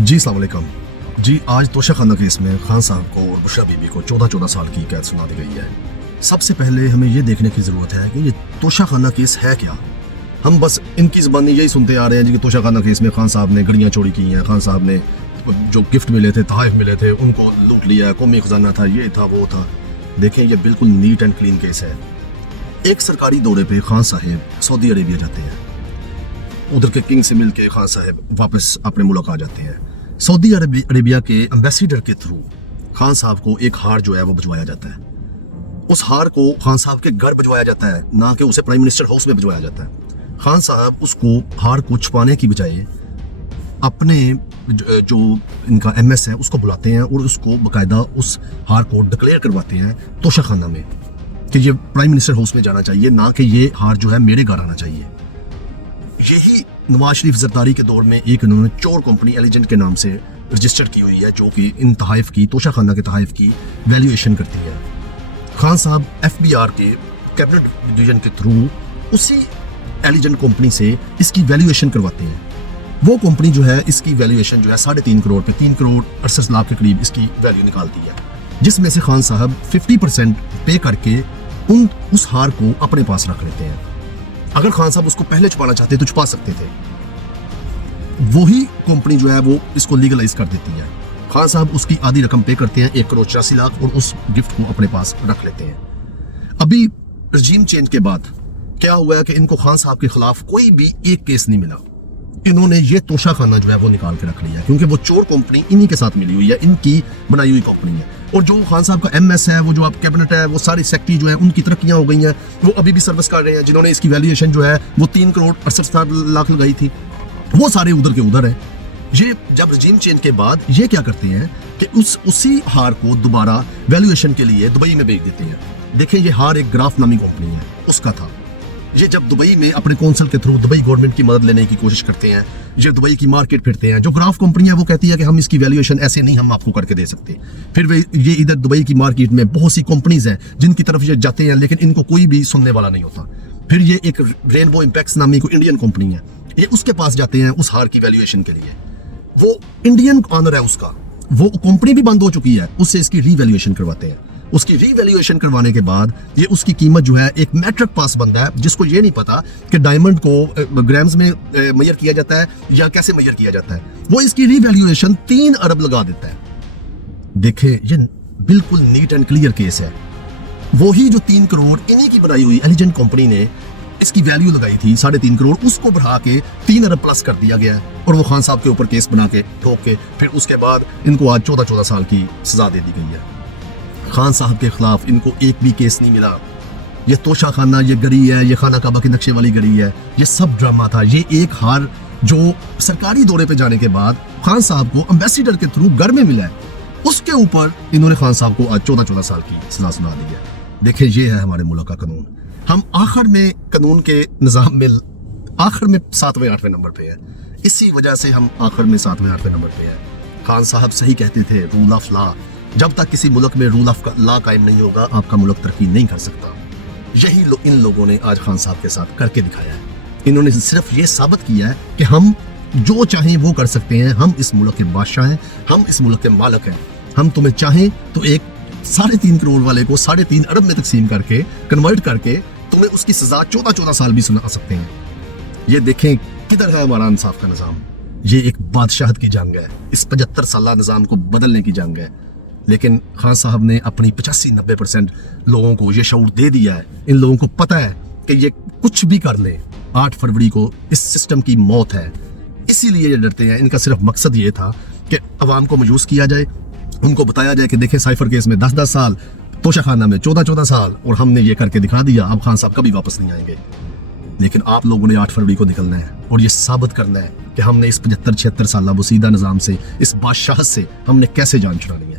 जी अस्सलाम वालेकुम। जी आज तोशा खाना केस में खान साहब को और बुशरा बीबी को 14-14 साल की कैद सुना दी गई है। सबसे पहले हमें ये देखने की ज़रूरत है कि ये तोशा खाना केस है क्या। हम बस इनकी ज़बानी यही सुनते आ रहे हैं जी कि तोशा खाना केस में खान साहब ने गड़ियाँ चोरी की हैं, खान साहब ने जो गिफ्ट मिले थे, तोहफ़े मिले थे, उनको लूट लिया, कौमी ख़जाना था, ये था वो था। देखें ये बिल्कुल नीट एंड क्लीन केस है। एक सरकारी दौरे पे खान साहब सऊदी अरेबिया जाते हैं, उधर के किंग से मिल के खान साहब वापस अपने मुल्क आ जाते हैं। सऊदी अरेबिया के एम्बेसडर के थ्रू खान साहब को एक हार जो है वो भिजवाया जाता है। उस हार को खान साहब के घर भिजवाया जाता है, ना कि उसे प्राइम मिनिस्टर हाउस में भिजवाया जाता है। खान साहब उसको हार को छुपाने की बजाय अपने जो इनका एमएस है उसको बुलाते हैं और उसको बाकायदा उस हार को डिक्लेयर करवाते हैं तोशा खाना में कि ये प्राइम मिनिस्टर हाउस में जाना चाहिए, ना कि ये हार जो है मेरे घर आना चाहिए। यही नवाज शरीफ जरदारी के दौर में एक इन्होंने चोर कंपनी एलिजेंट के नाम से रजिस्टर की हुई है, जो कि इन तहाइफ की, तोशा खाना के तहाइफ की वैल्यूएशन करती है। खान साहब एफबीआर के कैबिनेट डिवीजन के थ्रू उसी एलिजेंट कंपनी से इसकी वैल्यूएशन करवाते हैं। वो कंपनी जो है इसकी वैल्यूएशन जो है 3.5 करोड़ पे 3 करोड़ 68 लाख के करीब इसकी वैल्यू निकालती है, जिसमें से खान साहब 50% पे करके उस हार को अपने पास रख लेते हैं। अगर खान साहब उसको पहले छुपाना चाहते तो छुपा सकते थे। वही कंपनी जो है वो इसको लीगलाइज कर देती है। खान साहब उसकी आधी रकम पे करते हैं 1 करोड़ 84 लाख और उस गिफ्ट को अपने पास रख लेते हैं। अभी रजीम चेंज के बाद क्या हुआ है कि इनको खान साहब के खिलाफ कोई भी एक केस नहीं मिला। इन्होंने ये तोशा खाना जो है वो निकाल के रख लिया, क्योंकि वो चोर कंपनी इन्हीं के साथ मिली हुई है, इनकी बनाई हुई कंपनी है। और जो खान साहब का एमएस है, वो जो आप कैबिनेट है, वो सारी सेक्रेटरी जो है उनकी तरक्कियां हो गई हैं, वो अभी भी सर्विस कर रहे हैं। जिन्होंने इसकी वैल्यूएशन जो है वो 3 करोड़ 68 लाख लगाई थी, वो सारे उधर के उधर है। ये जब रजीम चेंज के बाद ये क्या करते हैं कि उसी हार को दोबारा वैल्यूएशन के लिए दुबई में भेज देते हैं। देखें ये हार एक ग्राफ नामी कंपनी है, उसका था। ये जब दुबई में अपने कौंसल के थ्रू दुबई गवर्नमेंट की मदद लेने की कोशिश करते हैं, ये दुबई की मार्केट फिरते हैं। जो ग्राफ कंपनी है वो कहती है कि हम इसकी वैल्यूएशन ऐसे नहीं हम आपको करके दे सकते। फिर वे ये इधर दुबई की मार्केट में बहुत सी कंपनीज हैं जिनकी तरफ ये जाते हैं, लेकिन इनको कोई भी सुनने वाला नहीं होता। फिर ये एक रेनबो इम्पैक्ट्स नामी कोई इंडियन कंपनी है, ये उसके पास जाते हैं उस हार की वैल्यूएशन के लिए। वो इंडियन ऑनर है उसका, वो कंपनी भी बंद हो चुकी है, उससे इसकी रीवैल्यूएशन करवाते हैं। उसकी रीवैल्यूएशन करवाने के बाद ये उसकी कीमत जो है एक मैट्रिक पास बनता है, जिसको ये नहीं पता कि डायमंड को ग्राम्स में मेजर किया जाता है या कैसे मेजर किया जाता है। वो इसकी रीवैल्यूएशन 3 अरब लगा देता है। देखे ये बिल्कुल नीट एंड क्लियर केस है। वही जो 3 करोड़ इन्हीं की बनाई हुई एलिजेंट कंपनी ने इसकी वैल्यू लगाई थी 3.5 करोड़, उसको बढ़ा के 3 अरब प्लस कर दिया गया है और वो खान साहब के ऊपर केस बना के ठोक के फिर उसके बाद इनको आज 14-14 साल की सजा दे दी गई है। खान साहब के खिलाफ इनको एक भी केस नहीं मिला। ये तोशा खाना, ये गड़ी है, ये खाना काबा के नक्शे वाली गड़ी है, ये सब ड्रामा था। ये एक हार जो सरकारी दौरे पे जाने के बाद खान साहब को एम्बेसडर के थ्रू घर में मिला है, उसके ऊपर इन्होंने खान साहब को आज 14-14 साल की सजा सुना दी है। देखिए ये है हमारे मुल्क का कानून। हम आखिर में कानून के निज़ाम में आखिर में 7वें-8वें नंबर पे है। इसी वजह से हम आखिर में 7वें-8वें नंबर पे है। खान साहब सही कहते थे, रूल ऑफ लॉ। जब तक किसी मुल्क में रूल ऑफ लॉ कायम नहीं होगा, आपका मुल्क तरक्की नहीं कर सकता। यही इन लोगों ने आज खान साहब के साथ करके दिखाया है। इन्होंने सिर्फ ये साबित किया है कि हम जो चाहें वो कर सकते हैं। हम इस मुल्क के बादशाह हैं, हम इस मुल्क के मालिक हैं। हम तुम्हें चाहें तो एक 3.5 करोड़ वाले को 3.5 अरब में तकसीम करके कन्वर्ट करके तुम्हें उसकी सजा 14-14 साल भी सुना सकते हैं। ये देखें किधर है हमारा इंसाफ का निज़ाम। ये एक बादशाहत की जंग है, इस 75 साल निज़ाम को बदलने की जंग है। लेकिन खान साहब ने अपनी 85-90% लोगों को ये शऊर दे दिया है। इन लोगों को पता है कि ये कुछ भी कर ले, 8 फरवरी को इस सिस्टम की मौत है। इसीलिए ये डरते हैं। इनका सिर्फ मकसद ये था कि अवाम को मायूस किया जाए, उनको बताया जाए कि देखें साइफर केस में 10-10 साल, तोशा खाना में 14-14 साल, और हमने ये करके दिखा दिया। अब खान साहब कभी वापस नहीं आएंगे। लेकिन आप लोगों ने 8 फरवरी को निकलना है और ये साबित करना है कि हमने इस 75-76 साल वसीदा निज़ाम से, इस बादशाहत से हमने कैसे जान छुड़ानी है।